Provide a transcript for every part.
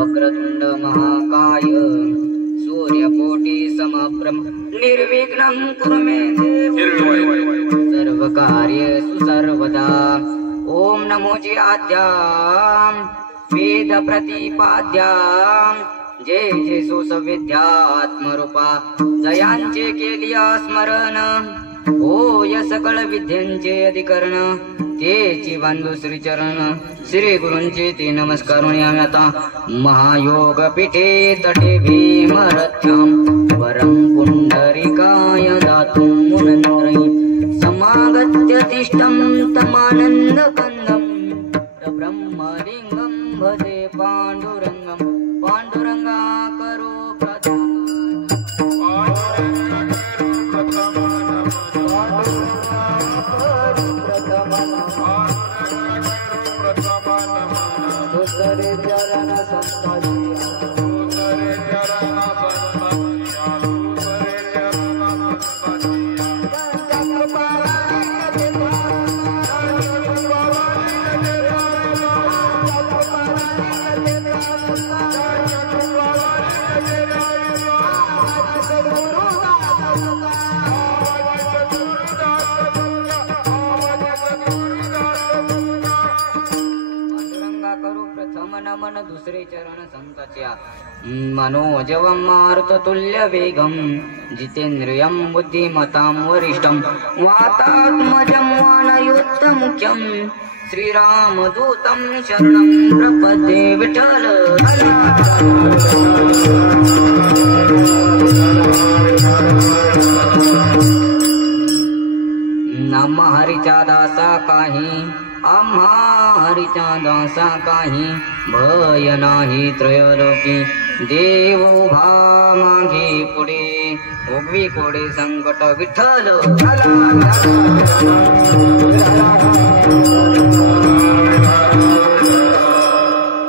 वक्रतुंड महाकाय सूर्यकोटि समप्रभ निर्विघ्नं कुरु मे देव सर्वकार्येषु सर्वदा। ओम नमो ज्याद्यां वेद प्रतिपाद्यां जय जेसु सविद्यात्मरूपा जयांचे केली स्मरण होय सकळ विद्यांचे अधिकरण तेची बंधू श्रीचरण श्री गुरूंचे ते नमस्कारून आम्ही आता महायोग पीठे तटे भीमरथ्याम वरं पुंडरीकाय दातुं मुनंद्रै समागत्य तिष्ठं तमानंद कंदं ब्रह्मलिंगं भजे पांडुरंगं पांडुरंगा करो मन दुसरे चरण संतच्या मनोजवं मारुततुल्य वेगं जितेन्द्रियं बुद्धिमतां वरिष्ठं वातात्मजं वानयोत्तमुख्यं श्रीरामदूतं शरणं प्रपद्ये विठ्ठल। नाम हरीचा दासा काही आम्हा हरीचा दासा काही भय नाही त्रयलोकी देव उभा मागे पुढे उगवी कोडे संकट विठ्ठल।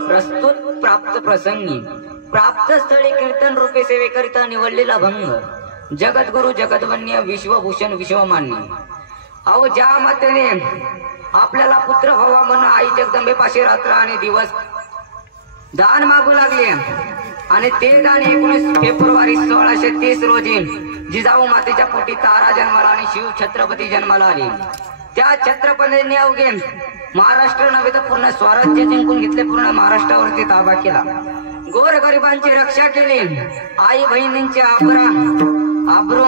प्रस्तुत प्राप्त प्रसंगी प्राप्त स्थळी कीर्तन रूपे सेवेकरिता निवडलेला भंग जगद्गुरु जगद्वन्य विश्वभूषण विश्वमान्य. अहो ज्या मातेने आपल्याला पुत्र व्हावा म्हणून आई जगदंबेपाशी रात्र आणि दिवस दान मागू लागले आणि ते दान 19 फेब्रुवारी 1630 रोजी जिजाऊ मातेच्या पोटी तारा जन्माला आणि शिव छत्रपती जन्माला आले. त्या छत्रपतींनी अवघे महाराष्ट्र नव्हे तर पूर्ण स्वराज्य जिंकून घेतले. पूर्ण महाराष्ट्रावरती ताबा केला. गोर गरिबांची रक्षा केली. आई बहिणींची आबरू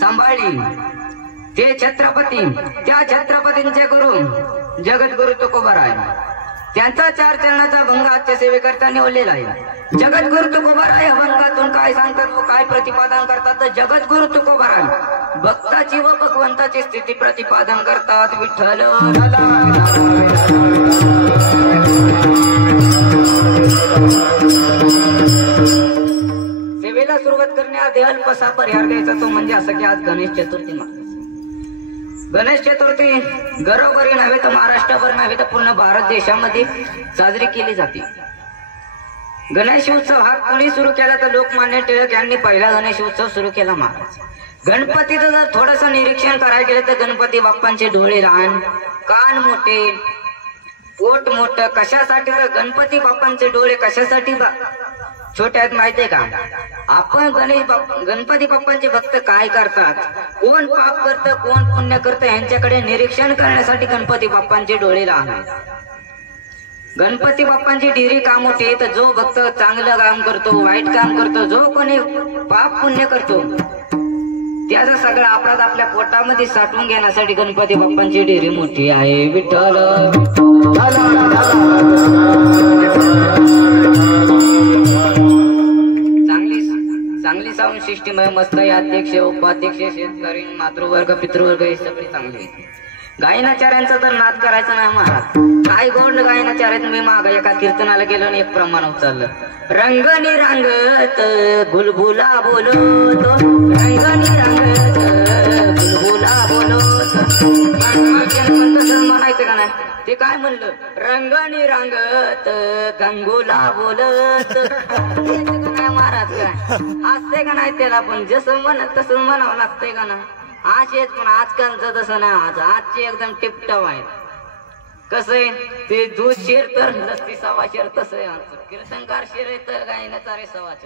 सांभाळली. ते छत्रपती त्या छत्रपतींचे गुरु जगद्गुरु तुकोबाराय त्यांचा 4 चरणाचा भंग आजच्या सेवेकरता निवडलेला आहे. जगद्गुरु तुकोबाराय अभंगातून काय सांगतात व काय प्रतिपादन करतात तर जगद्गुरु तुकोबाराय भक्ताची व भगवंताची स्थिती प्रतिपादन करतात. विठ्ठल सेवेला सुरुवात करण्याआधी अल्पसा परिहार द्यायचा तो म्हणजे असं की आज गणेश चतुर्थी. गणेश चतुर्थी घरोघरी नव्हे तर महाराष्ट्रभर नव्हे तर पूर्ण भारत देशामध्ये साजरी केली जाते. गणेश उत्सव हा कोणी सुरू केला तर लोकमान्य टिळक यांनी पहिला गणेश उत्सव सुरू केला महाराज. गणपतीचं जर थोडस निरीक्षण करायला गेलं तर गणपती बाप्पांचे डोळे लहान, कान मोठे, पोट मोठं. कशासाठी तर गणपती बाप्पांचे डोळे कशासाठी छोटे आहेत माहितीये का? आपण गणपती बाप्पांचे भक्त काय करतात, कोण पाप करतं कोण पुण्य करतं यांच्याकडे निरीक्षण करण्यासाठी गणपती बाप्पांचे डोळे लहान आहेत. गणपती बाप्पांची डिरी काम होते तर जो भक्त चांगलं काम करतो, वाईट काम करतो, जो कोणी पाप पुण्य करतो त्याचा सगळा अपराध आपल्या पोटामध्ये साठवून घेण्यासाठी गणपती बाप्पांची डिरी मोठी आहे. विठ्ठल चांगली साऊंड सिस्टीम आहे मस्त. अध्यक्ष उपाध्यक्ष शेतकरी मातृवर्ग पितृवर्ग हे सगळे चांगले. गायनाचार्यांचा तर नाद करायचा नाही महाराज. काय गोड गायनाचार्यात मी माग एका कीर्तनाला गेलो आणि एक प्रमाण उचललं. रंगनी रंगत बुलबुला बोलतो, रंगनी रंगत बुलबुला बोलतो. म्हणायचं का नाही ते काय म्हणलं? रंगनी रंगत गंगोला बोलत. काय महाराज काय असते का नाही त्याला पण जसं म्हणत तसं म्हणावं लागतंय का ना. असेच पण आजकालचं तसं नाही. आजचे एकदम टिपटॉप आहेत. कसं आहे ते दूध शेर तर लस्ती सवा शेर तसं आहे. कीर्तनकार शेर आहे तर गायनाचा रे सवाच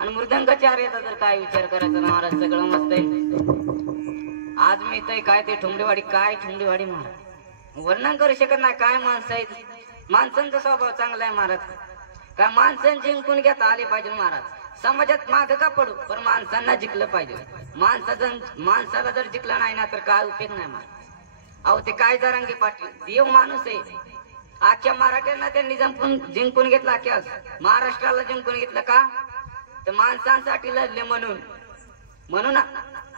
आणि मृदंगाचार्य येतात तर काय विचार करायचा महाराज. सगळं मस्त आहे. आज मी तर काय ते ठुमडेवाडी काय ठुमडेवाडी महाराज वर्णन करू शकत नाही. काय माणसं आहेत. माणसांचा स्वभाव चांगला आहे महाराज. काय माणसं जिंकून घेता आले पाहिजे महाराज. समाजात माग का पडू पण माणसांना जिंकलं पाहिजे. माणसाला जर जिंकला नाही ना तर काय उपयोग नाही महाराज. अहो ते काय जरांगे पाटील देव माणूस आहे. आजच्या मराठ्यांना त्यांनी जिंकून घेतला. अख्ख्या महाराष्ट्राला जिंकून घेतलं का तर माणसांसाठी लढले म्हणून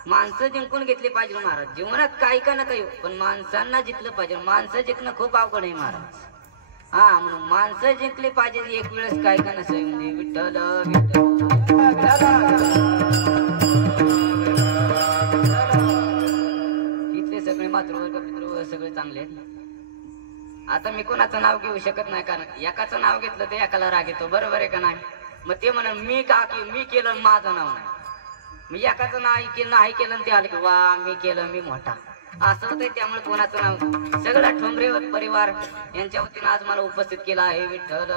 माणसं जिंकून घेतली पाहिजे महाराज. जीवनात काही का ना काही पण माणसांना जिंकलं पाहिजे. माणसं जिंकणं खूप अवघड आहे महाराज. हा म्हणून माणसं जिंकली पाहिजे. एक वेळेस काय का नसं म्हणजे विठ्ठल इथले सगळे मातृवर्ग पितृवर्ग सगळे चांगले आहेत. आता मी कोणाचं नाव घेऊ शकत नाही कारण एकाचं नाव घेतलं तर एकाला राग येतो. बरोबर आहे का नाही. मग ते म्हणून मी केलं माझं नाव नाही. मी एकाचं नाही केलं ते आलं की वा मी केलं मी मोठा असं होतंय. त्यामुळे कोणाचं नाव सगळा ठोंबरे परिवार यांच्या वतीनं आज मला उपस्थित केला आहे. विठ्ठल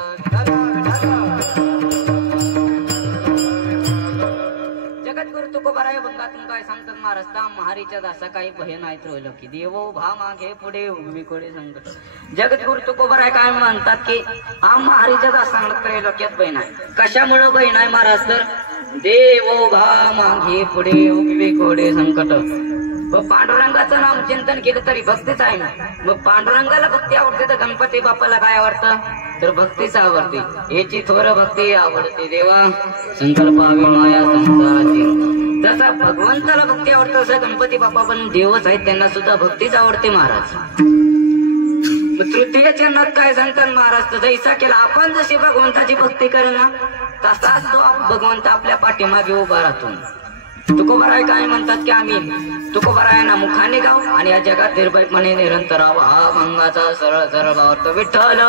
जगद्गुरु तुकोबाराय भंगातून काय सांगतात महाराज. महारीच्या दासा काही भय नाही रोहिलो की देवो भा मागे पुढे उभीकडे संकट. जगद्गुरु तुकोबाराय काय म्हणतात की महारीच्या दासांना त्रैलोक्यात भय नाही. कशामुळे भय नाही महाराज तर देवो भा मागे पुढे उभीकडे संकट. मग पांडुरंगाचं नाम चिंतन केलं तरी भक्तीच आहे ना. मग पांडुरंगाला भक्ती आवडते तर गणपती बाप्पाला काय आवडतं तर भक्तीच आवडते. याची थोर भक्ती आवडते देवा संकल्पावी माया संसाराची. जसा भगवंताला भक्ती आवडतं तसं गणपती बाप्पा पण देवच आहेत त्यांना सुद्धा भक्तीच आवडते महाराज. तृतीय चरणात काय सांगतात महाराज जैसा केला आपण जशी भगवंताची भक्ती करेल ना तसाच तो भगवंत आपल्या पाठीमागे उभा राहतो. तुकोबाराय काय म्हणतात की आम्ही तुकोबारायांना मुखाने गाव आणि या जगात निर्भयपणे निरंतर हा भंगाचा सरळ सरळ भाव विठ्ठल.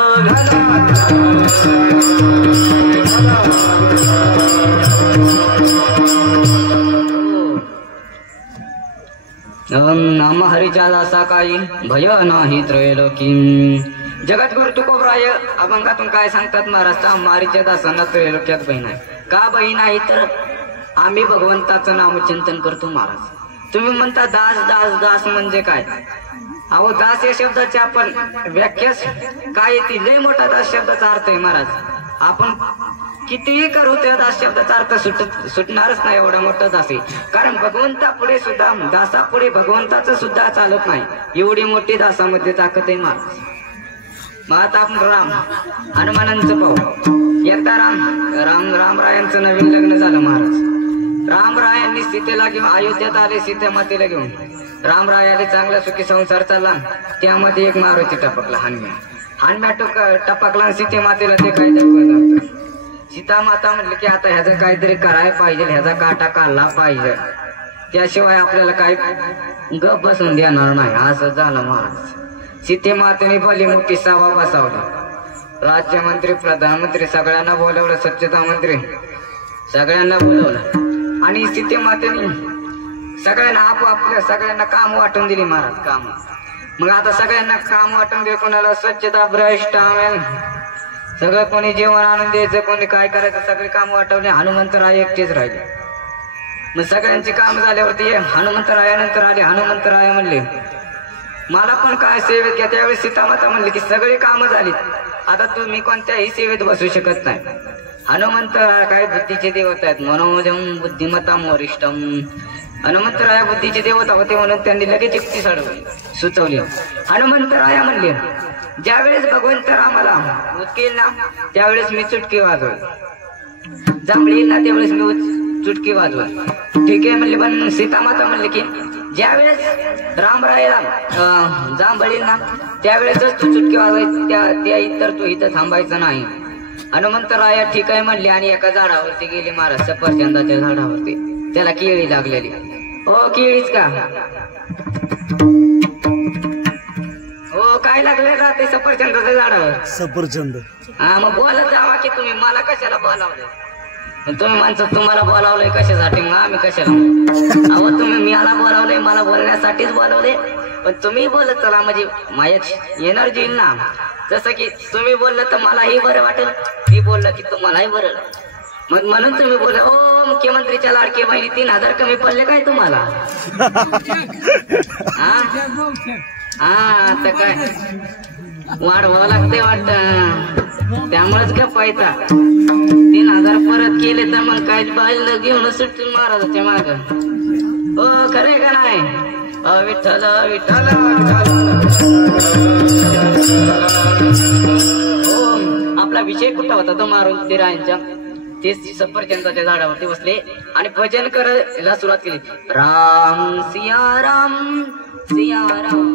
नाम हरीच्या दासा काही भय नाही त्रैलोकी. जगद्गुरु तुकोबराय अभंगातून काय सांगतात महाराज? मारीच्या दासांना त्रैलोक्यात भय नाही. का भय नाही? तर आम्ही भगवंताचं नामचिंतन करतो महाराज. तुम्ही म्हणता दास दास दास म्हणजे काय? अहो दास या शब्दाची आपण व्याख्या काय येते? लय मोठा दास शब्दाचा अर्थ आहे महाराज. आपण कितीही करू त्या दास शब्दाचा अर्थ सुटणारच नाही. एवढा मोठा दास आहे. कारण भगवंता पुढे सुद्धा दासापुढे भगवंताचं सुद्धा चालत नाही. एवढी मोठी दासामध्ये ताकद आहे महाराज. मग आता आपण हनुमानांचं पाहू. एकदा रामरायांचं नवीन लग्न झालं महाराज. रामरायांनी सीतेला घेऊन अयोध्येत आले. सीते मातेला घेऊन रामरायाने चांगला सुखी संसार चालला. त्यामध्ये एक मारुती टपकला. हानम्या टपकला. सीते मातेला ते काय दाखवलं. सीता माता म्हणले की आता ह्याचं काहीतरी करायला पाहिजे, ह्याचा काटा काढला पाहिजे, त्याशिवाय आपल्याला काय गप बसून देणार नाही. असं झालं महाराज. सीते मातेने भली मोठी सभा बसवली. राज्यमंत्री, प्रधानमंत्री सगळ्यांना बोलवलं. स्वच्छता मंत्री सगळ्यांना बोलवलं. आणि सीते मातेने सगळ्यांना आपापल्या सगळ्यांना काम वाटून दिली महाराज. काम मग आता सगळ्यांना काम वाटून दिले. कोणाला स्वच्छता, ब्रश, टावेल सगळं, कोणी जेवण आणून द्यायचं, कोणी काय करायचं, सगळे काम वाटवले. हनुमंतराय एकटेच राहिले. मग सगळ्यांची काम झाल्यावरती हनुमंतरायानंतर आले. हनुमंतराय म्हणले मला पण काय सेवेत घ्या. त्यावेळी सीतामाता म्हणले की सगळी कामं झालीत, आता तुम्ही कोणत्याही सेवेत बसू शकत नाही. हनुमंतराय काय बुद्धीचे देवता आहेत. मनोजम बुद्धिमत्ता मोरिष्टम. हनुमंतराय बुद्धीचे देवता होते म्हणून त्यांनी लगेच युक्ती सुचवली. हनुमंतराया म्हणले ज्यावेळेस भगवंत रामाला उचकेल ना त्यावेळेस मी चुटकी वाजवेल, जांभळील ना त्यावेळेस मी चुटकी वाजवेल. ठीक आहे म्हणले. पण सीतामाता म्हणले की ज्यावेळेस रामरायाला जांभळील ना त्यावेळेसच तू चुटकी वाजवायची, त्या इतर तू इथं थांबायचं नाही. हनुमंतराया ठीक आहे म्हणले आणि एका झाडावरती गेले महाराज. सफरचंदाच्या झाडावरती. त्याला केळी लागलेली. हो केळीच का? हो काय लागले राहते सफरचंदाच्या झाडावर? सफरचंद. हा मग बोलत जावा की तुम्ही. मला कशाला बोलावलंय? तुम्ही माणसं तुम्हाला बोलावलंय कशासाठी? मग आम्ही कशाला? अहो तुम्ही मला बोलावलंय, मला बोलण्यासाठीच बोलावले. पण तुम्ही बोलत चला म्हणजे माझ्यात एनर्जी येईल ना. जसं की तुम्ही बोललं तर मलाही बरं वाटेल, मी बोललं की तुम्हालाही बरं. मग म्हणून तुम्ही बोला ओ मुख्यमंत्रीच्या लाडकी बहिणी 3000 कमी पडले काय तुम्हाला? हा तर काय वाढवावं लागतंय वाटत. त्यामुळेच गप्प पायता 3000 परत केले तर मग काय बाजूला घेऊन सुटतील महाराजाच्या माग. हो खरे का नाही? विठ्ठल विठ्ठल हो. आपला विषय कुठला होता तो मारुती रायांच्या. ते सफरचंदाच्या झाडावरती बसले आणि भजन करायला सुरुवात केली. राम सिया राम सिया राम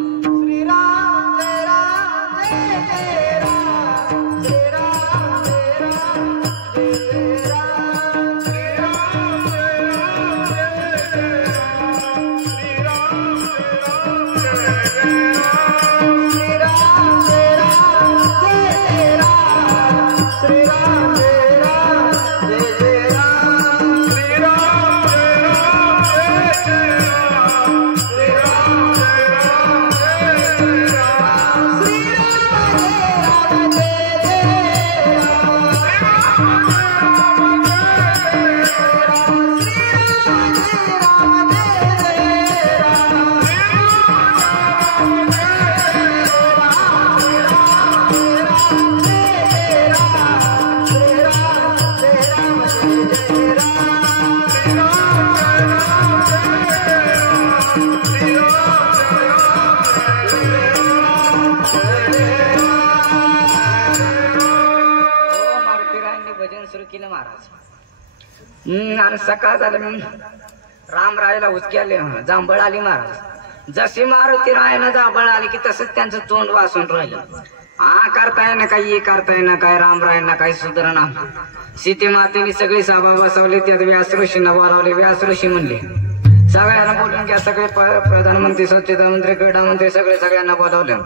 आणि सकाळ झालं. रामरायाला उचकी आले, जांभळ आली महाराज. जशी मारुती रायानं जांभळ आली की तसंच त्यांचं तोंड वासून राहिलं. हा करताय ना काही, करताय ना काय, रामरायांना काही सुधारणा. सीते मातेने सगळी सभा बसवली. त्यात व्यास ऋषींना बोलावले. व्यास ऋषी म्हणले सगळ्यांना बोलून घ्या. सगळे प्रधानमंत्री, स्वच्छता मंत्री, क्रीडा मंत्री सगळ्यांना बोलावलं.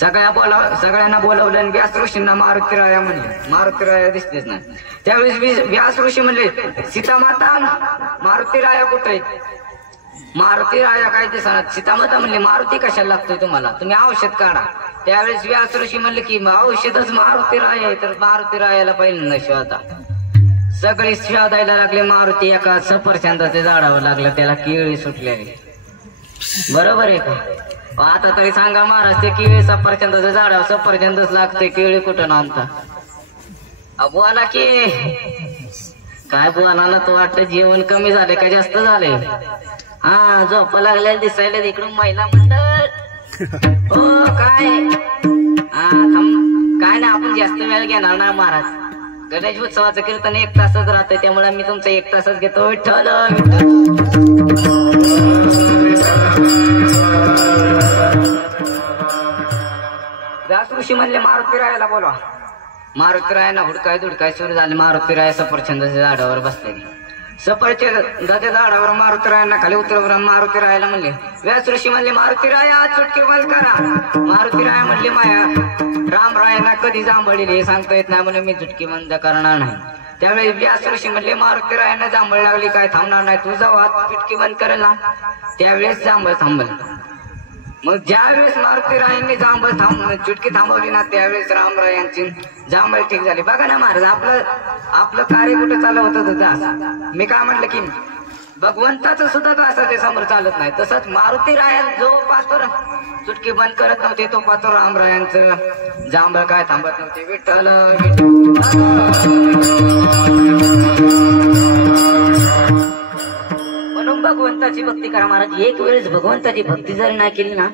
सगळ्यांना बोलावलं आणि व्यास ऋषींना मारुती राया म्हणले. मारुती राया दिसतेच नाही. त्यावेळेस व्यास ऋषी म्हणले सीता माता मारुती राया कुठे आहेत? मारुती राया काय ते सांगत. सीतामाता म्हणले मारुती कशाला लागतोय तुम्हाला, तुम्ही औषध काढा. त्यावेळेस व्यास ऋषी म्हणले की औषधच मारुती राय आहे. तर मारुती रायाला पाहिजे ना शोधा. सगळी शोधायला लागले. मारुती एका सफरचंदाच्या झाडावर लागलं, त्याला केळी सुटलेली. बरोबर आहे का? आता तरी सांगा महाराज, ते केळी सफरचंदाच्या झाडावर सफरचंदच लागते, केळी कुठं आणता? बुवाला की काय बुवाला तो वाटतं जेवण कमी झाले का जास्त झाले? हा झोपा लागल्या दिसायला इकडून महिला मंडळ. हो काय हा काय ना, आपण जास्त वेळ घेणार ना महाराज. गणेश उत्सवाचं कीर्तन 1 तासच राहतंय, त्यामुळे मी तुमचं 1 तासच घेतो. विठ्ठल व्यास ऋषी म्हणले मारुती रायाला बोलवा. मारुती रायाला हुडकाय धुडकाय सुरू झाले. मारुती राय सफरचंदाच्या झाडावर बसले. सफरचंदाच्या झाडावर मारुती रायांना खाली उतरवून मारुती रायाला म्हणले, व्यास ऋषी म्हणले मारुती राया चुटकी बंद करा. मारुती राया म्हणले माया राम रायांना कधी जांभळली हे सांगता येत नाही म्हणून मी चुटकी बंद करणार नाही. त्यावेळी व्यास ऋषी म्हणले मारुती रायांना जांभळ लागली काय थांबणार नाही, तू जाऊ चुटकी बंद करेल ना. त्यावेळेस जांभळ थांबल. मग ज्यावेळेस मारुती रायांनी जांभळ चुटकी थांबवली ना, त्यावेळेस रामरायांची जांभळ ठीक झाली. बघा ना महाराज, आपलं कार्य कुठं चालवत होतं. मी काय म्हटलं की भगवंताचं सुद्धा असं ते समोर चालत नाही. तसंच मारुती राया जो पात्र चुटकी बंद करत नव्हते, तो पात्र रामरायांचं जांभळ काय थांबत नव्हते. विठ्ठल म्हणून भगवंताची भक्ती करा महाराज. एक वेळेस भगवंताची भक्ती जरी नाही केली ना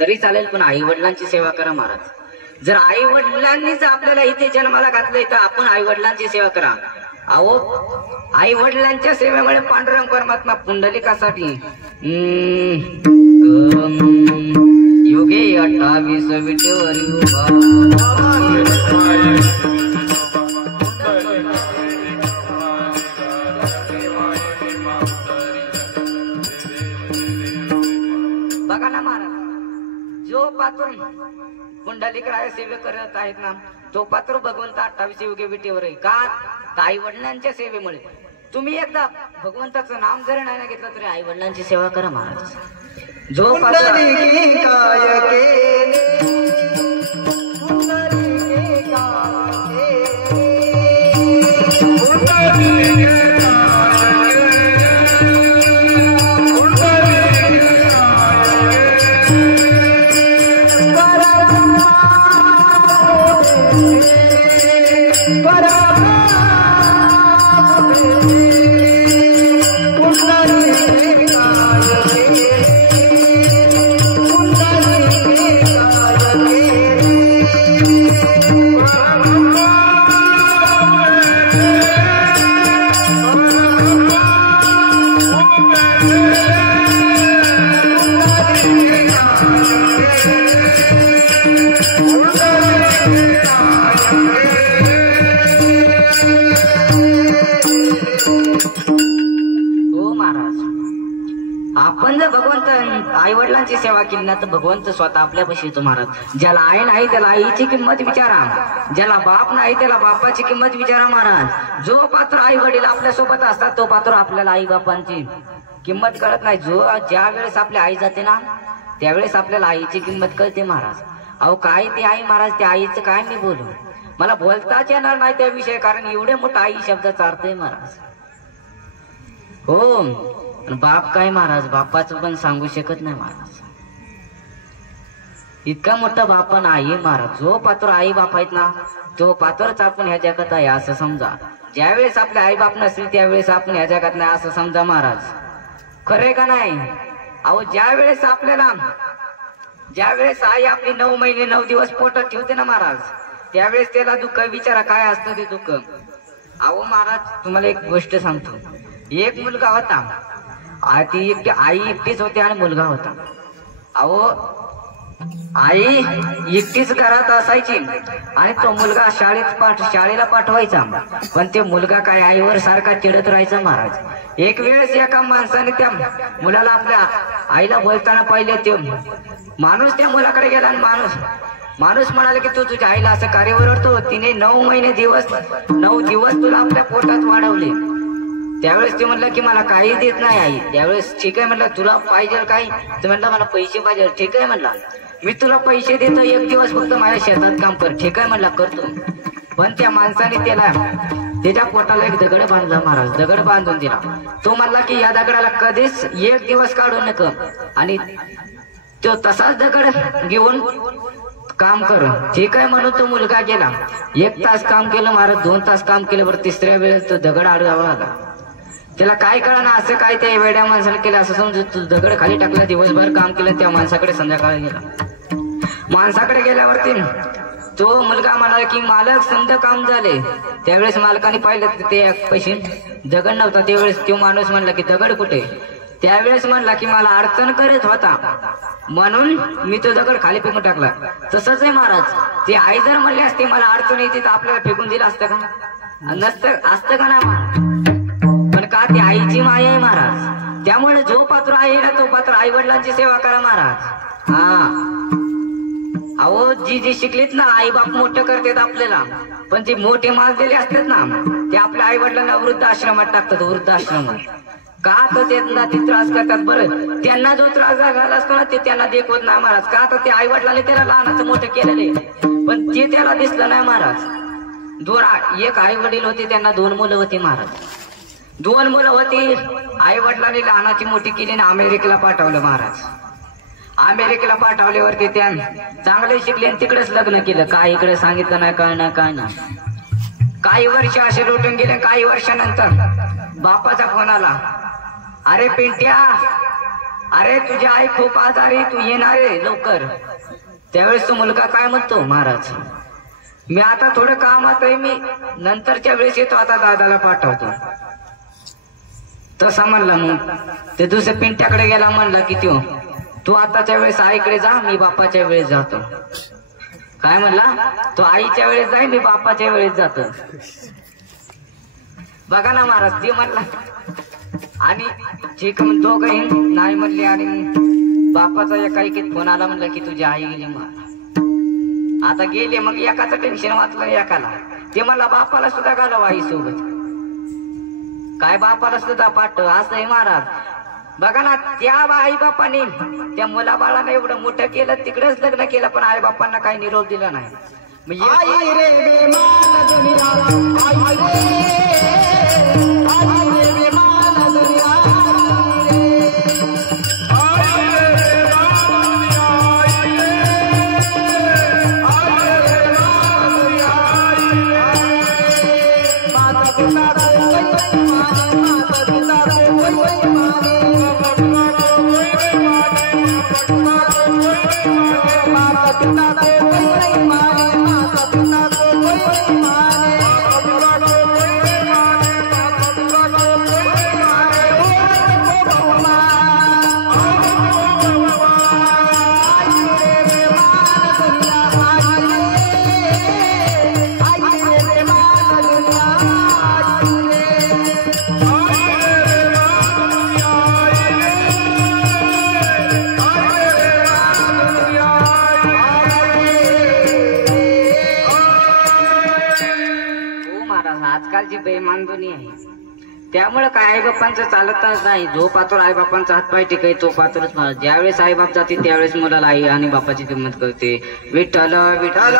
तरी चालेल, पण आई वडिलांची सेवा करा महाराज. जर आई वडिलांनीच आपल्याला इथे जन्माला घातलंय तर आपण आई वडिलांची सेवा करा. अहो आई वडिलांच्या सेवेमुळे पांडुरंग परमात्मा पुंडलिकासाठी योगे 28 विटेवर बघा ना महाराज, जो पात्र पुंडलिक राय सेवे करत आहेत ना, तो पात्र भगवंत 28 योगे विटेवर आहे. का? आई वडिलांच्या सेवेमुळे. तुम्ही एकदा भगवंताचं नाम जरी नाही घेतलं तरी आई वडिलांची सेवा करा महाराज. जो पात्र आपण जर भगवंत आई वडिलांची सेवा केली ना तर भगवंत स्वतः आपल्यापाशी येतो महाराज. ज्याला आई नाही त्याला आईची किंमत विचारा, ज्याला बाप नाही त्याला बापाची किंमत विचारा महाराज. जो पात्र आई वडील आपल्या सोबत असतात तो पात्र आपल्याला आई बापांची किंमत कळत नाही. ज्या वेळेस आपली आई जाते ना त्यावेळेस आपल्याला आईची किंमत कळते महाराज. अहो काय ती आई महाराज, त्या आईचं काय मी बोलू, मला बोलताच येणार नाही त्याविषयी, कारण एवढे मोठा आई शब्दाचा अर्थ आहे महाराज. हो बाप काय महाराज, बापाचं पण सांगू शकत नाही महाराज. इतका मोठा बापन आई महाराज. जो पात्र आई बाप आहेत ना तो पात्रच आपण ह्या जगात आहे असं समजा. ज्यावेळेस आपले आई बाप नसतील त्यावेळेस आपण ह्या जगात नाही असं समजा महाराज. खरे का नाही? अहो ज्यावेळेस आई आपली 9 महिने 9 दिवस पोटात ठेवते ना महाराज, त्यावेळेस त्याला दुःख विचारा काय असतं ते दुःख. अहो महाराज तुम्हाला एक गोष्ट सांगतो. एक मुलगा होता, आई एकटीच होती आणि मुलगा होता. अहो आई एकटीच घरात असायची आणि तो मुलगा शाळेला पाठवायचा, पण ते मुलगा काय आईवर सारखा चिडत राहायचा महाराज. एक वेळेस एका माणसाने त्या मुलाला आपल्या आईला बोलताना पाहिले. ते माणूस त्या मुलाकडे गेला आणि माणूस म्हणाले की तू तुझ्या आईला असं कार्य ओरडतो, तिने 9 दिवस तुला आपल्या पोटात वाढवले, त्यावेळेस ते म्हणलं की मला काहीच देत नाही आई. त्यावेळेस ठीक आहे म्हणलं, तुला पाहिजे काय? तर म्हणलं मला पैसे पाहिजे. ठीक आहे म्हणला, मी तुला पैसे देतो, एक दिवस फक्त माझ्या शेतात काम कर. ठीक आहे म्हणला, करतो. पण त्या माणसाने त्याला त्याच्या पोटाला एक दगड बांधला महाराज, दगड बांधून दिला. तो म्हणला की या दगडाला कधीच एक दिवस काढू नका, आणि तो तसाच दगड घेऊन काम कर. ठीक आहे म्हणून तो मुलगा गेला. 1 तास काम केलं महाराज, 2 तास काम केलं. बरं तिसऱ्या वेळेस तो दगड आडवा आला. त्याला काय कळलं, असं काय त्या वेड्या माणसाला केलं असं समजत दगड खाली टाकला. दिवसभर काम केलं. त्या माणसाकडे संध्याकाळी गेला. माणसाकडे गेल्यावरती तो मुलगा म्हणाला की मालक समजा काम झाले. त्यावेळेस मालकाने पाहिलं ते पैसे दगड नव्हता. त्यावेळेस तो माणूस म्हणला की दगड कुठे? त्यावेळेस म्हणला की मला अडचण करत होता म्हणून मी तो दगड खाली फेकून टाकला. तसंच आहे महाराज, ते आई जर म्हणले असते मला अडचण येते तर आपल्याला फेकून दिलं असतं का? नसतं, असतं का नाही महाराज? पण का ती आईची माया आहे महाराज. त्यामुळे जो पात्र आहे ना तो पात्र आई वडिलांची सेवा करा महाराज. हा अहो, जी शिकलीत ना, आई बाप मोठं करतात आपल्याला, पण जे मोठे माल दिले असतात ना ते आपल्या आई वडिलांना वृद्धाश्रमात टाकतात. वृद्धाश्रमात का? तर त्यांना ते त्रास करतात. बरं, त्यांना जो त्रास झाला असतो ना ते त्यांना देखवत नाही महाराज. का? तर ते आई वडिलांनी त्याला लहानाचं मोठं केलेले, पण ते त्याला दिसलं नाही महाराज. एक आई वडील होते, त्यांना 2 मुलं होती महाराज. 2 मुलं होती. आई वडिलांनी लहानाची मोठी केली आणि अमेरिकेला पाठवलं महाराज. अमेरिकेला पाठवल्यावरती त्या चांगले शिकले आणि तिकडेच लग्न केलं. काय इकडे सांगितलं नाही, काय नाही. काही वर्ष असे लुटून गेले. काही वर्षानंतर बापाचा फोन आला, अरे पिंट्या, अरे तुझी आई खूप आजारी, तू येणार आहे लवकर. त्यावेळेस तो मुलगा काय म्हणतो, महाराज मी आता थोडं कामात आहे, मी नंतरच्या वेळेस येतो, आता दादाला पाठवतो. तसा म्हणला. मग ते दुसऱ्या पिंट्याकडे गेला. म्हणला की तू आताच्या वेळेस आईकडे जा, मी बापाच्या वेळेस जातो. काय म्हणला? तो आईच्या वेळेस जाई, मी बापाच्या वेळेस जातो. बघा ना महाराज, ते म्हणला आणि ठीक दोघही नाही म्हणले. आणि बापाचा एकाएकीत फोन आला, म्हणलं की तुझी आई गेली. मग आता गेले. मग एकाचं टेन्शन वाचलं एकाला. ते म्हणला बापाला सुद्धा घालव आई सोबत. काय बापाला सुद्धा पाठव, असं आहे महाराज. बघा ना, त्या आई बापाने त्या मुला बाळाला एवढं मोठं केलं, तिकडेच लग्न केलं, पण आई बापांना काही निरोप दिला नाही. आजकालची बेमान दुनिया आहे. त्यामुळे काय आई बापांचं चालतच नाही. जो पात्र आई बापांचा हातपाय टिकाय तो पात्रच महाराज. ज्यावेळेस आई बाप जाते त्यावेळेस मुलाला आई आणि बापाची किंमत करते. विठ्ठल विठ्ठल.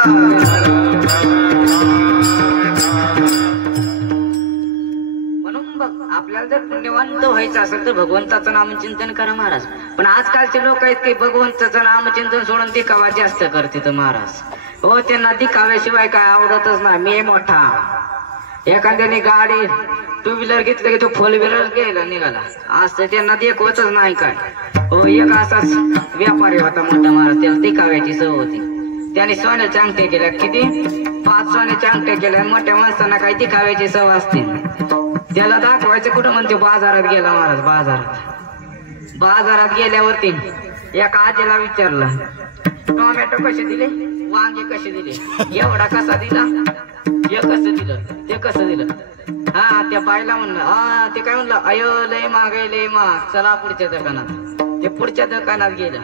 म्हणून बघ, आपल्याला जर पुण्यवंत व्हायचं असेल तर भगवंताचं नामचिंतन करा महाराज. पण आजकालचे लोक आहेत की भगवंताचं नामचिंतन सोडून दिखावा जास्त करते महाराज. हो, त्यांना दिखाव्याशिवाय काय आवडतच नाही. मी मोठा, एखाद्याने गाडी 2 व्हीलर घेतलं की तो 4 व्हीलर घ्यायला निघाला, असं त्यांना देखवतच नाही काय. हो, एक असाच व्यापारी होता मोठा महाराज, त्याला दिखाव्याची सवय होती. त्याने सोन्याच्या अंगठ्या केल्या. किती? 5 सोन्याच्या अंगठ्या केल्या. मोठ्या माणसांना काही दिखाव्याची सवय असते. त्याला दाखवायचं कुठं म्हणते, बाजारात गेला महाराज. बाजारात गेल्यावरती एका आजीला विचारलं, टोमॅटो कसे दिले, वांगे कसे दिले, एवढा कसा दिला, हे कसं दिलं, ते कसं दिलं. हा, त्या बाईला म्हणलं, हा ते काय म्हणलं, अयो लय महागाई, लय महाग, चला पुढच्या दुकानात. ते पुढच्या दुकानात गेलं.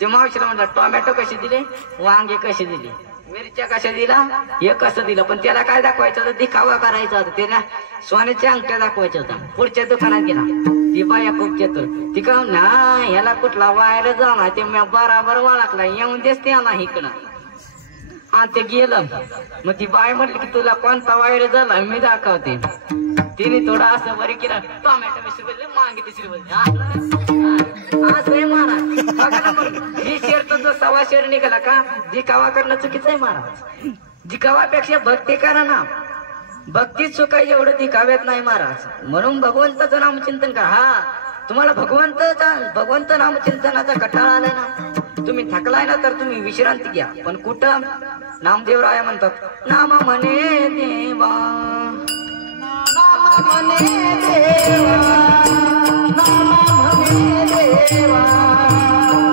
ते मावशीला म्हणलं, टोमॅटो कसे दिले, वांगे कसे दिले. मिरच्या कशा दिला एक कसं दिलं पण त्याला काय दाखवायचं होतं दिखावा करायचा होता त्याला सोन्याच्या अंगठ्या दाखवायच्या होता पुढच्या दुकानात गेला ती बाया खूप चतुर ती का ना ह्याला कुठला वायर झाला ते मी बराबर ओळखला येऊन देस त्याला इकडं हा ते गेलं मग ती बाय म्हटली की तुला कोणता वायर झाला मी दाखवते तिने थोडा असं बरे केलं टोमॅटो मिश्री बोलले मागे तिसरी बोलले असं महाराज बघा ना मग ही शेर तर जो 1.25 शेर निघाला का दिखावा करणं चुकीचं आहे महाराज दिखावापेक्षा भक्ती करा ना भक्ती चुकाय एवढं दिखाव्यात नाही महाराज म्हणून भगवंताचं नामचिंतन करा हा तुम्हाला भगवंत नामचिंतनाचा कटाळा आलाय ना तुम्ही थकलाय ना तर तुम्ही विश्रांती घ्या पण कुठं नामदेवराय म्हणतात नाम म्हणे देवा नाम म्हणे देवा नाम म्हणे देवा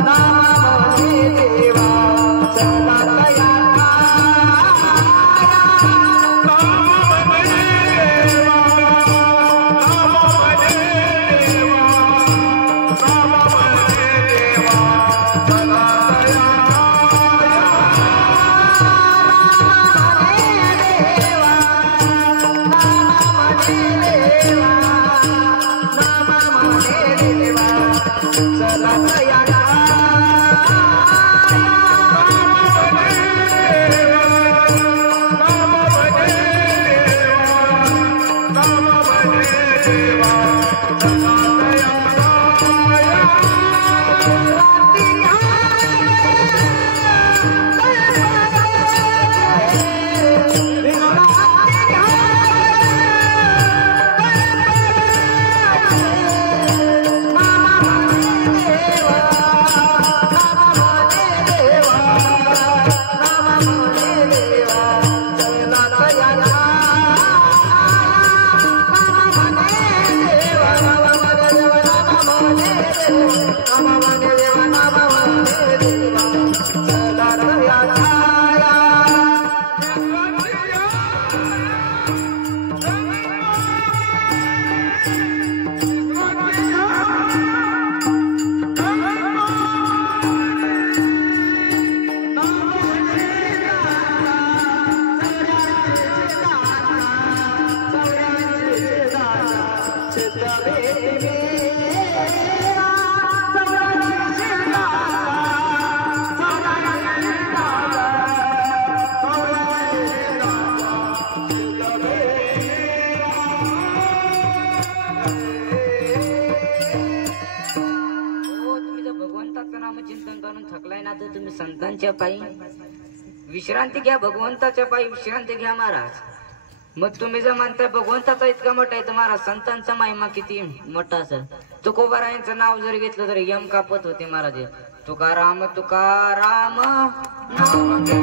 नाम म्हणे देवा सदा दया संतांच्या पायी विश्रांती घ्या भगवंताच्या पायी विश्रांती घ्या महाराज मग तुम्ही जर म्हणताय भगवंताचा इतका मोठा आहे तर महाराज संतांचा महिमा किती मोठा असेल तुकोबारायांचं नाव जर घेतलं तर यम कापत होते महाराज तुकाराम तुकाराम नाम घे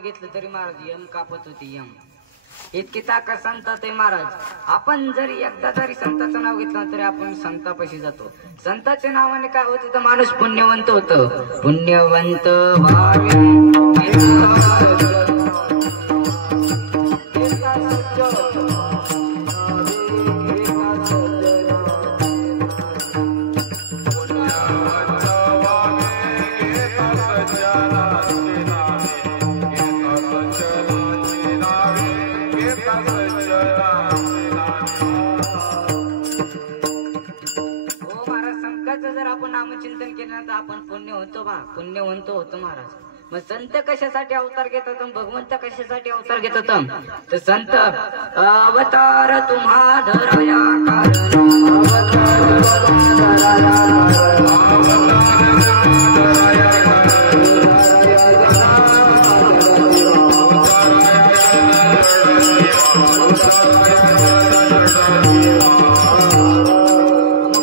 घेतलं तरी महाराज यम कापत होती यम इतकी ताकद संतात आहे महाराज आपण जरी एकदा जरी संताचं नाव घेतलं तरी आपण संतापाशी जातो संताच्या नावाने काय होतं तर माणूस पुण्यवंत होतं पुण्यवंत नामचिंतन केल्यानंतर आपण पुण्यवंत होतो महाराज मग संत कशासाठी अवतार घेतात भगवंत कशासाठी अवतार घेतात तर संत अवतार तुम्हा धराया कारण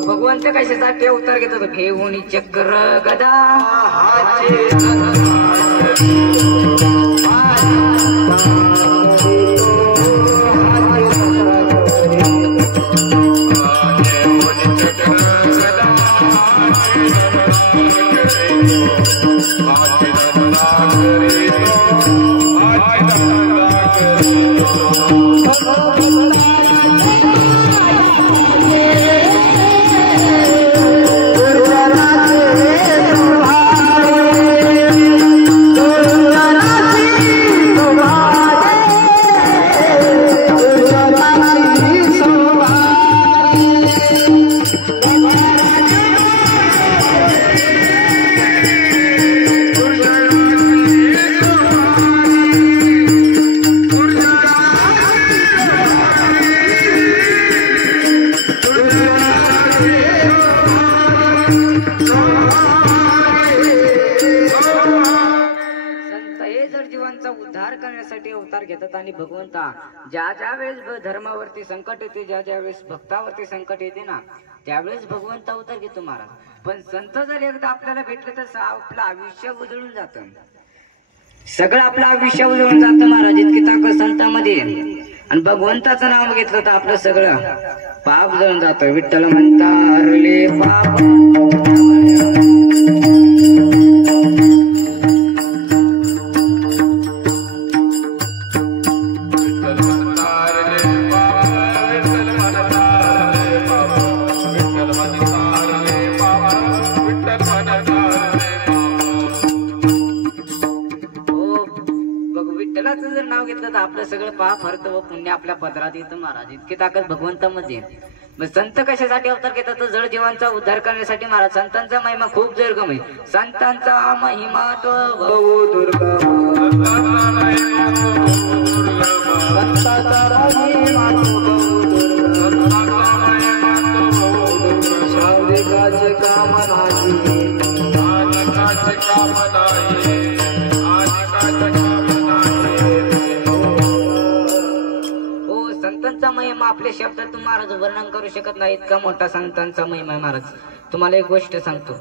भगवंत कशासाठी अवतार घेत होतो घेऊन चक्र गदा आणि भगवंता ज्या ज्या वेळेस धर्मावरती संकट येते ज्या ज्या वेळेस भक्तावरती संकट येते ना त्यावेळेस भगवंत अवतार घेतो महाराज पण संत जर एकदा आपल्याला भेटले तर आपलं आयुष्य उजळून जात सगळं आपलं आयुष्य उजळून जातं महाराज इतकी ताकद संतांमध्ये आणि भगवंताचं नाव घेतलं तर आपलं सगळं पाप जळून जातं विठ्ठल म्हणता हरले पाप जर नाव घेतलं तर आपलं सगळं पाप हरत व पुण्य आपल्या पदरात येतं महाराज इतकी ताकद भगवंतामध्ये मग संत कशासाठी अवतार घेतात तर जळ जीवांचा उद्धार करण्यासाठी महाराज संतांचा महिमा खूप दुर्गम आहे संतांचा महिमा तो बहु दुर्गम महिमा आपले शब्द महाराज वर्णन करू शकत नाही इतका मोठा संतांचा महिमा महाराज तुम्हाला एक गोष्ट सांगतो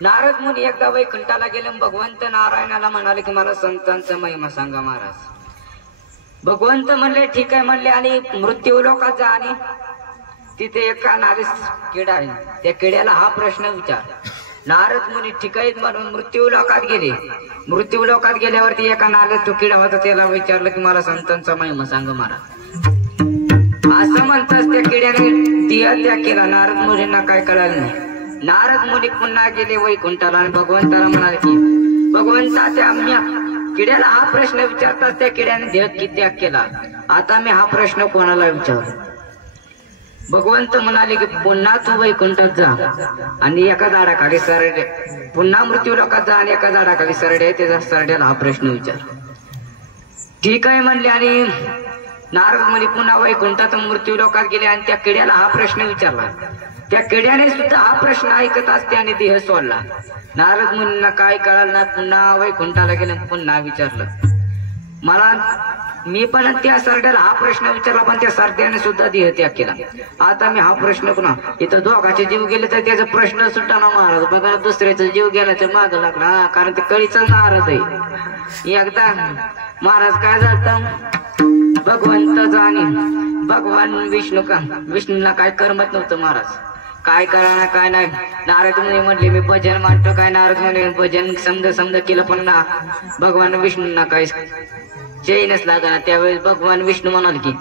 नारद मुनी एकदा वैकुंठाला गेले भगवंत नारायणाला म्हणाले की मला संतांचा महिमा सांगा महाराज भगवंत म्हणले ठीक आहे म्हणले आणि मृत्यू लोकात जा आणि तिथे एका नारीस किडा आहे त्या किड्याला हा प्रश्न विचार नारद मुनी ठीक आहेत म्हणून मृत्यू लोकात गेल्यावरती एका नारद तो किडा होता त्याला विचारलं की मला संतांचा महिमा सांगा महाराज असं म्हणताच त्या किड्याने दिया त्याग केला नारद मुनींना काय कळालं नाही नारद मुनी पुन्हा गेले वैकुंठाला आणि भगवंताला म्हणाले की भगवंता त्या किड्याला हा प्रश्न विचारताच त्या किड्याने देह किती त्याग केला आता मी हा प्रश्न कोणाला विचारू भगवंत म्हणाले की पुन्हा तू वैकुंठात जा आणि एका झाडाखाली सरडे पुन्हा मृत्यू लोकात जा आणि एका झाडाखाली सरडे त्याच्या सरड्याला हा प्रश्न विचार ठीक आहे म्हणले आणि नारद मुनी पुन्हा वैकुंठात मृत्यू लोकात गेले आणि त्या किड्याला हा प्रश्न विचारला त्या किड्याने सुद्धा हा प्रश्न ऐकत असते आणि देह सोडला नारद मुनींना काय कळालं ना पुन्हा वैकुंठाला गेले पुन्हा विचारलं मला मी पण त्या सरड्याला हा प्रश्न विचारला पण त्या सरड्याने सुद्धा देह त्याग केला आता मी हा प्रश्न पुन्हा इथं दोघाचे जीव गेले तर त्याचा प्रश्न सुद्धा ना महाराज बघा दुसऱ्याचा जीव गेला तर माग लागला कारण ते कळीच नारद आहे एकदा महाराज काय झालं भगवंताचा आणि भगवान विष्णूला काय करमत नव्हतं महाराज काय करा काय नाही नारद मुनी म्हटले मी भजन मांडतो काय नारद मुनी भजन समजा केलं पण ना भगवान विष्णूंना काय चैनच लागला त्यावेळेस भगवान विष्णू म्हणाल की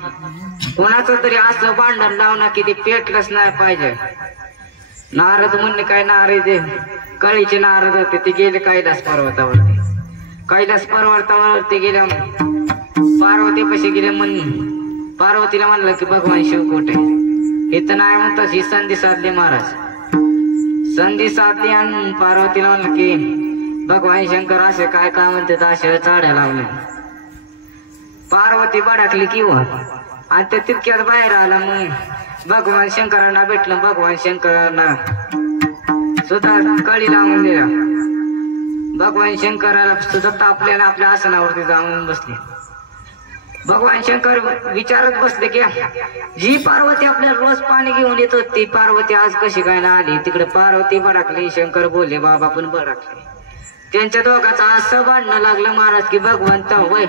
कोणाचं तरी असं भांडण लावणार की ते पेटलंच नाही पाहिजे नारद मुनी काय नारद कळीचे नारद होते ते गेले कैलास पर्वतावरती गेल्या पार्वती पशी गेले पार्वतीला म्हणलं की भगवान शिव कुठे इथं नाही म्हणतात ही संधी साधली महाराज संधी साधली आणि पार्वतीला म्हणलं की भगवान शंकर असे काय म्हणतात असे चाड्या लावल्या पार्वती भडकली किंवा आणि ते तितक्यात बाहेर आला. मग भगवान शंकरांना भेटलं. भगवान शंकरांना सुद्धा कळी लावून दिला. भगवान शंकराला सुद्धा तापल्याला आपल्या आसनावरती जाऊन बसले. भगवान शंकर विचारत बसले की जी पार्वती आपल्याला रोज पाणी घेऊन येत होती, पार्वती आज कशी काय ना आली? तिकडे पार्वती भडकली. शंकर बोलले बाबा पण भडकले. त्यांच्या दोघांचं असं भांडणं लागलं महाराज की भगवंत वय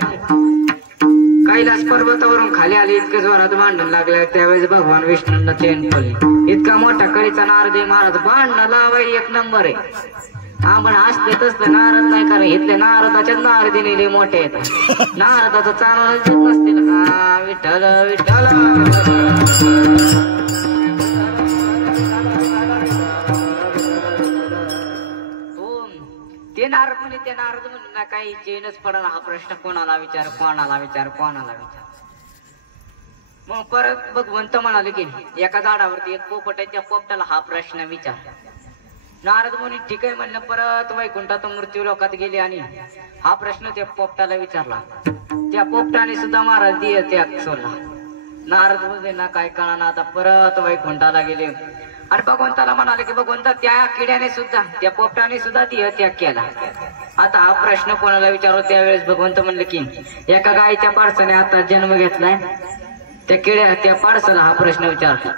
कैलास पर्वतावरून खाली आले. इतकं जोरात भांडण लागलं. त्यावेळेस भगवान विष्णूंना चैन पडली. इतका मोठा कळीचा नारद महाराज भांडणं लावाय एक नंबर आहे. आपण असले तसलं नारद नाही करा. इथले नारदाच्याच नारदिने मोठे आहेत. नारदाचं चालवच नसतील का? विठ्ठल विठ्ठल ते नारद म्हणे. ते नारद म्हणून ना काही चैनच पडला. हा प्रश्न कोणाला विचार कोणाला विचार कोणाला विचार. मग परत भगवंत म्हणाले की एका झाडावरती एक पोपट आहे. त्या पोपटाला हा प्रश्न विचार. नारद मुनी ठीक आहे म्हणलं. परत वैकुंठात मृत्यू लोकात गेले आणि हा प्रश्न त्या पोपटाला विचारला. त्या पोपटाने सुद्धा महाराज दिय त्याग सोडला. नारद मुनी ना काय कळा ना. आता परत वैकुंठाला गेले आणि भगवंताला म्हणाले की भगवंता त्या किड्याने सुद्धा त्या पोपटाने सुद्धा दिय त्याग केला. आता हा प्रश्न कोणाला विचारलो? त्यावेळेस भगवंत म्हणले की एका गायीच्या पाडसाने आता जन्म घेतलाय. त्या किड्या त्या पाडसाला हा प्रश्न विचारला.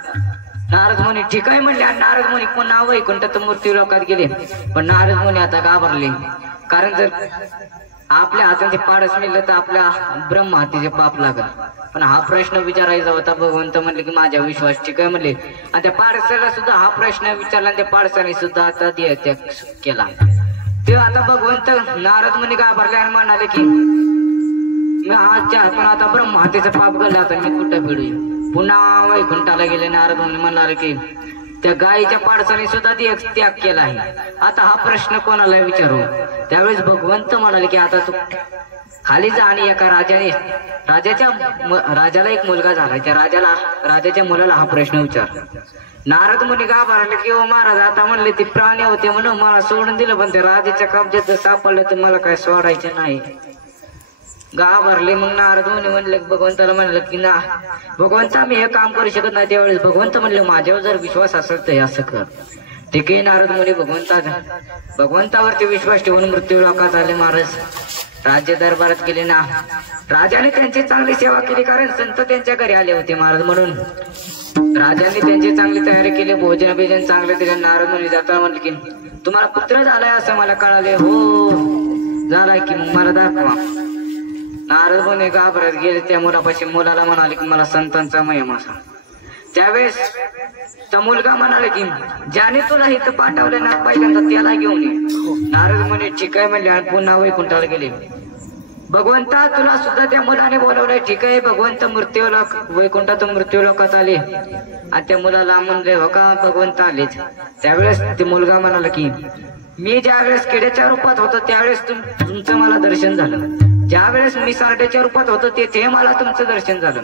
नारद मुनी ठीक आहे म्हणले. आणि नारद मुनी पुन्हा वैकुंठात मृत्यू लोकात गेले. पण नारद मुनी आता घाबरले. कारण जर आपल्या हाताचे पाडस मिळलं तर आपल्या ब्रह्म हातीचे पाप लागल. पण हा प्रश्न विचारायचा होता. भगवंत म्हणले की माझ्या विश्वास ठीक आहे म्हणले. आणि त्या पाडसाला सुद्धा हा प्रश्न विचारला. त्या पाडसाने सुद्धा आता त्याग केला. ते आता भगवंत नारद मुनी घाबरले आणि म्हणाले की मी आजच्या हातून आता ब्रह्म हातीचे पाप गल्ला. आता मी कुठं फिरू? पुन्हा वैकुंठाला गेले. नारद मुनी म्हणाले की त्या गायीच्या पाडसाने सुद्धा त्याग केला आहे. आता हा प्रश्न कोणाला विचारू? त्यावेळेस भगवंत म्हणाले की आता तू खाली जा आणि एका राजाला एक मुलगा झाला. त्या राजाच्या मुलाला हा प्रश्न विचार. नारद मुनी घाबरले की ओ महाराज आता म्हणले ते प्राणी होते म्हणून मला सोडून दिलं. पण त्या राजाच्या कब्जात सापडलं तर मला काय सोडायचं नाही. घाबरले. मग नारद मुनी म्हणले भगवंताला म्हणलं की ना भगवंता मी हे काम करू शकत नाही. त्यावेळेस भगवंत म्हणले माझ्यावर जर विश्वास असेल तर असं कर. ठीक आहे. नारद मुनी भगवंतावरती विश्वास ठेवून मृत्यू लोकात आले. महाराज राज्य दरबारात गेले ना. राजाने त्यांची चांगली सेवा केली. कारण संत त्यांच्या घरी आले होते महाराज. म्हणून राजांनी त्यांची चांगली तयारी केली. भोजन बिजन चांगले दिले. नारद मुनी जाताना म्हणले की तुम्हाला पुत्र झालाय असं मला कळाले. हो झालाय की मग मला दाखवा. नारद मुनी घाबरत गेले. त्या मुलापाशी मुलाला म्हणाले की मला संतांचा महिमा सांग. त्यावेळेस त्या मुलगा म्हणाले की ज्याने तुला इथं पाठवले ना पहिल्यांदा त्याला घेऊन ये. नारद मुनी ठीक आहे म्हणले आणि पुन्हा वैकुंठाला गेले. भगवंता तुला सुद्धा त्या मुलाने बोलवलंय. ठीक आहे. भगवंत वैकुंठातून मृत्यू लोकात आले आणि त्या मुलाला म्हणले हो का भगवंत आलेच. त्यावेळेस ते मुलगा म्हणाला की मी ज्या वेळेस किड्याच्या रूपात होतो त्यावेळेस तुमचं मला दर्शन झालं. ज्या वेळेस मी सारड्याच्या रूपात होतो तेथे मला तुमचं दर्शन झालं.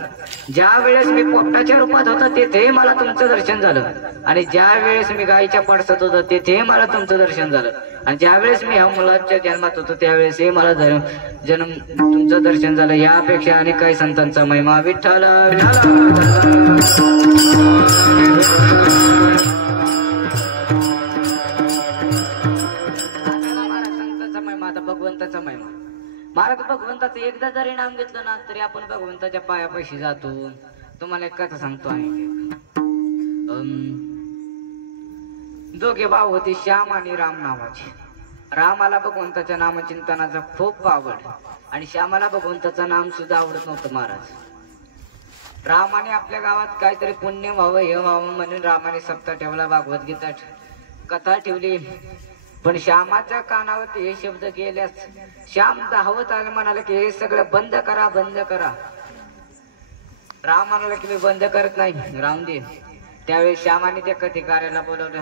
ज्या वेळेस मी पोपटाच्या रूपात होतो तेथे मला तुमचं दर्शन झालं. आणि ज्या वेळेस मी गायीच्या पाडसात होतो तेथे मला तुमचं दर्शन झालं. आणि ज्या वेळेस मी ह्या मुलाच्या जन्मात होतो त्यावेळेस हे मला जन्म तुमचं दर्शन झालं. यापेक्षा अनेक काही संतांचा महिमा. विठ्ठल संतांचा महिमा. आता भगवंताचा महिमा. महाराज भगवंताचं एकदा जरी नाम घेतलं ना तरी आपण भगवंताच्या पायापाशी जातो. तुम्हाला एक कथा सांगतो आहे. दोघे भाऊ होते श्याम आणि राम नावाचे. रामाला भगवंताच्या नामचिंतनाचा खूप आवड आणि श्यामाला भगवंताचं नाम सुद्धा आवडत नव्हतं. महाराज रामाने आपल्या गावात काहीतरी पुण्य व्हावं हे व्हावं म्हणून रामाने सप्ताह ठेवला. भागवत गीता कथा ठेवली. पण श्यामाच्या कानावरती हे शब्द गेल्यास श्याम धावत आले. म्हणाले की हे सगळं बंद करा बंद करा. राम म्हणाला की मी बंद करत नाही राम दे. त्यावेळी श्यामाने त्या कथिकार्याला बोलवलं.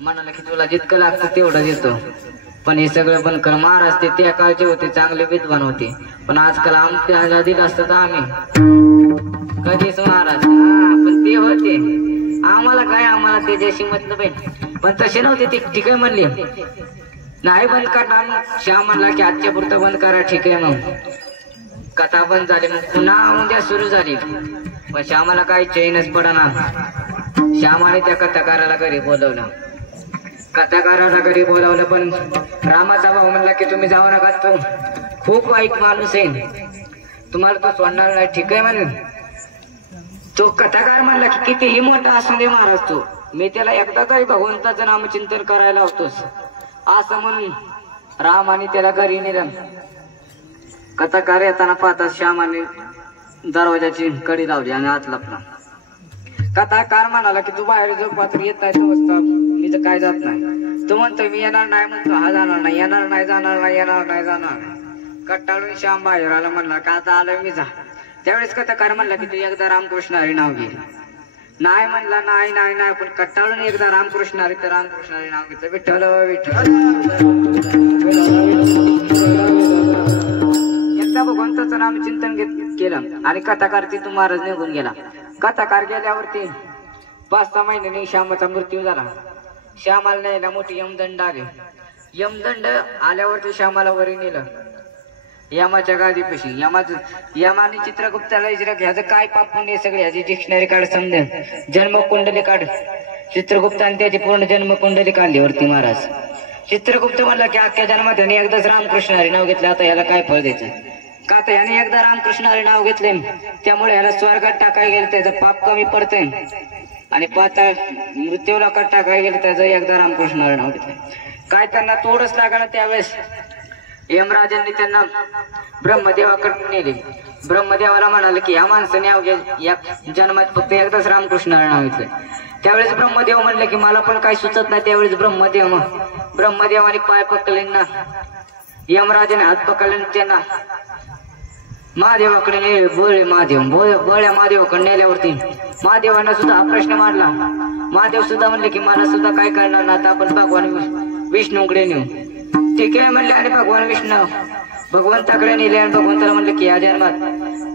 म्हणाला की तुला जितकं लागतं तेवढं देतो पण हे सगळं बंद कर. महाराज ते त्या काळचे होते चांगले विद्वान होते. पण आजकाल आमच्या दिलं असतं तर आम्ही कधीच महाराज पण ते होते आम्हाला काय आम्हाला त्याच्याशी मतलब आहे. पण तसे नव्हते ते. ठीक आहे म्हणले नाही बंद करणार. श्याम म्हणला की आजच्या पुरतं बंद करा. ठीक आहे. मग कथा बंद झाली. मग पुन्हा उद्या सुरू झाली. पण श्यामाला काही चैनच पडना. श्यामाने त्या कथाकाराला घरी बोलवलं. कथाकाराला घरी बोलावलं पण रामाचा भाऊ म्हणला की तुम्ही जाऊ नका, तो खूप वाईट माणूस आहे, तुम्हाला तो सोडणार नाही. ठीक आहे म्हणून तो कथाकार म्हणला की कितीही मोठा असू दे महाराज, तो मी त्याला एकदा तरी भगवंताचं नामचिंतन करायला होतोच असं म्हणून रामाने त्याला घरी नेलं. कथाकार येताना पाहता श्यामाने दरवाजाची कडी लावली आणि आत लपला. कथाकार म्हणाला की तू बाहेर जो पात्र येत नाही तो मी तर काय जात नाही. तो म्हणतो मी येणार नाही, म्हणतो हा जाणार नाही, येणार नाही, जाणार नाही, येणार नाही, जाणार नाही. कट्टाळून श्याम बाहेर आला. म्हणला का आता आलोय मी, जा. त्यावेळेस कथाकार म्हणला की तू एकदा रामकृष्ण हरी नाव घे. नाही म्हणला, नाही नाही नाही, पण कट्टाळून एकदा रामकृष्ण हरी तर रामकृष्ण हरी नाव घेतलं. विठ्ठल विठ्ठल एकदा भगवंताचं नाम चिंतन केलं आणि कथाकार तिथून महाराज निघून गेला. कथाकार गेल्यावरती 5-6 महिन्यांनी श्यामाचा मृत्यू झाला. श्यामाला न्यायला मोठी यमदंड आले. यमदंड आल्यावरती श्यामाला वरी नेलं यमाच्या गादीपाशी. यमाने चित्रगुप्ताला विचारलं ह्याचं काय पाप पुण्य सगळे, ह्याची डिक्शनरी काढ, समजेल जन्मकुंडली काढ. चित्रगुप्ताने त्याची पूर्ण जन्मकुंडली काढली वरती महाराज. चित्रगुप्त म्हणला की अख्ख्या जन्मात याने एकदाच रामकृष्ण हरी नाव घेतलं, आता याला काय फळ द्यायचं. का तर याने एकदा रामकृष्ण हरी नाव घेतले त्यामुळे याला स्वर्गात टाकायला गेलं त्याचं पाप कमी पडतंय आणि पाताळ मृत्यूला कट टाकायला गेलं त्याचं एकदा रामकृष्ण हरी नाव घेतलं. काय त्यांना तोडच लागला. त्यावेळेस यमराजांनी त्यांना ब्रह्मदेवाकडे नेले. ब्रह्मदेवाला म्हणाले की या माणसाने या जन्मात फक्त एकदाच रामकृष्ण हरी नाव घेतलं. त्यावेळेस ब्रह्मदेव म्हणले की मला पण काही सुचत नाही. त्यावेळेस ब्रह्मदेवाने पाय पकडलेंना यमराजाने हात पकडले त्यांना महादेवाकडे नेले. बळ्या महादेवाकडे नेल्यावरती महादेवांना सुद्धा हा प्रश्न मांडला. महादेव सुद्धा म्हणले की मला सुद्धा काय करणार ना, आता आपण भगवान विष्णूकडे नेऊ. ठीक आहे म्हणले आणि भगवंताकडे नेले आणि भगवंताला म्हणले की या जन्मात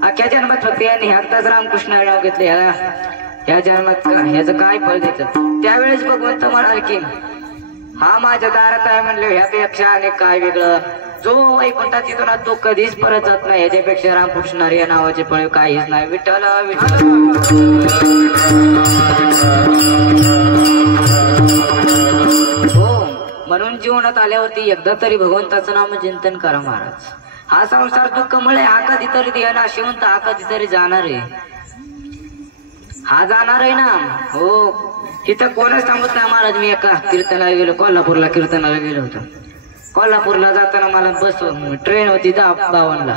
अख्ख्या जन्मात फक्त यांनी एकदाच रामकृष्ण नाव घेतले, या जन्मात ह्याचं काय फळ द्यायचं. त्यावेळेस भगवंत म्हणाले की हा माझ्या दारात आहे म्हणले, ह्यापेक्षा अनेक काय वेगळं. जो वैकुंठात तिथून तो कधीच परत जात नाही, याच्यापेक्षा रामकृष्ण हरी या नावाचे फळ काहीच नाही. विठ्ठल विठ्ठल हो, म्हणून जीवनात आल्यावरती एकदा तरी भगवंताचं नाम चिंतन करा महाराज. हा संसार दुःखमुळे हा कधीतरी देणार शिवंत, हा कधीतरी जाणार आहे, हा जाणार आहे ना. हो, तिथं कोणच थांबत नाही महाराज. मी एका कीर्तनाला गेलो, कोल्हापूरला कीर्तनाला गेलो होतो. कोल्हापूरला जाताना मला बस ट्रेन होती 10:52ला.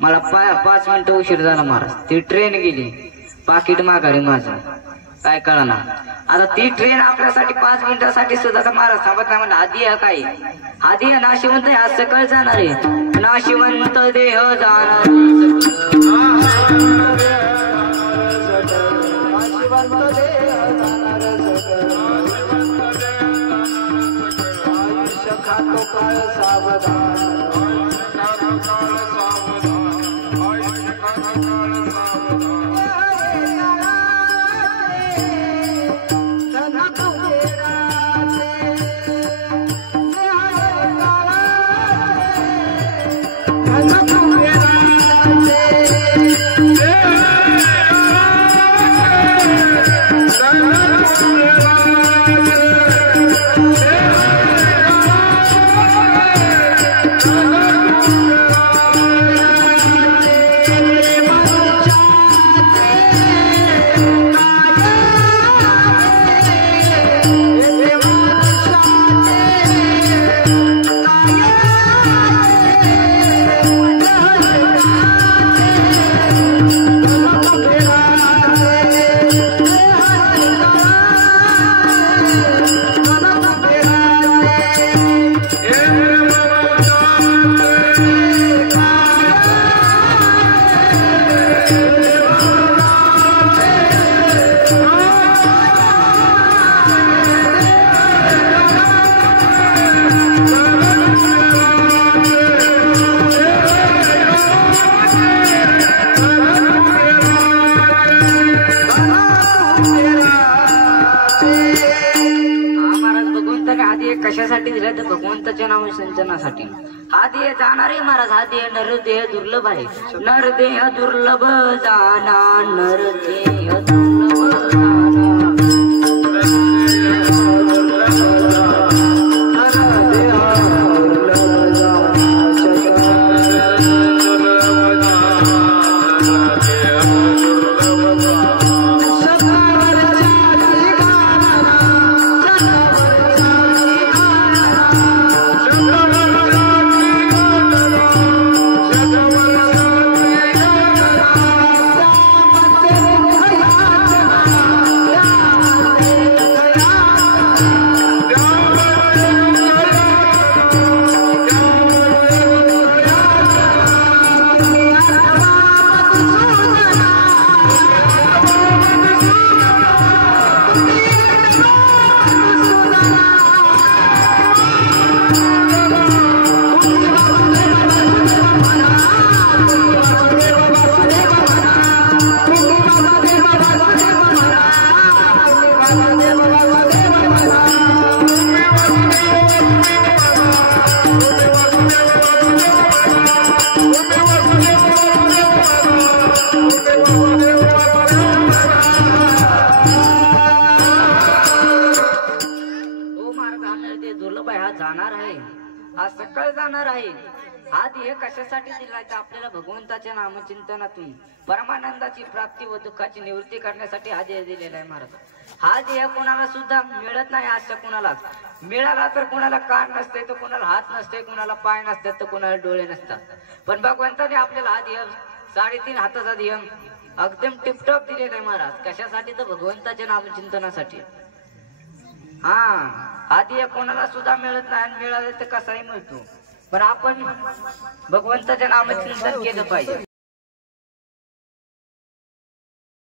मला 5 मिनिटं उशीर झाला महाराज. ती ट्रेन गेली, पाकिट माघारी माझं काय कळना. आता ती ट्रेन आपल्यासाठी 5 मिनिटासाठी सुद्धा महाराज थांबत नाही. म्हणलं आधी काय आधी नाशिवंत आहे, आज सकाळ जाणार आहे. नाशिवंत देह जाणार, भगवंताच्या नाम सिंचनासाठी हा देह जाणार आहे महाराज. हा देह नरदेह दुर्लभ आहे. नरदेह दुर्लभ जाना, नरदेह दुर्लभ जाना. जाणार आहे, हा सकाळ जाणार आहे. हा देह कशासाठी दिलाय तर आपल्याला भगवंताच्या नामचिंतनातून परमानंदाची प्राप्ती व दुःखाची निवृत्ती करण्यासाठी हा देह दिलेला आहे महाराज. हा देह कोणाला सुद्धा मिळत नाही. अशा कोणालाच मिळाला तर कोणाला कान नसते, तर कोणाला हात नसते, कोणाला पाय नसतात, तर कोणाला डोळे नसतात. पण भगवंताने आपल्याला हा देह 3.5 हाताचा देह एकदम टिपटॉप दिलेला आहे महाराज. कशासाठी तर भगवंताच्या नामचिंतनासाठी. हा देह कोणाला सुद्धा मिळत नाही, आणि मिळाले तर कसाही मिळतो. पण आपण भगवंताच्या नामचिंतन केलं पाहिजे.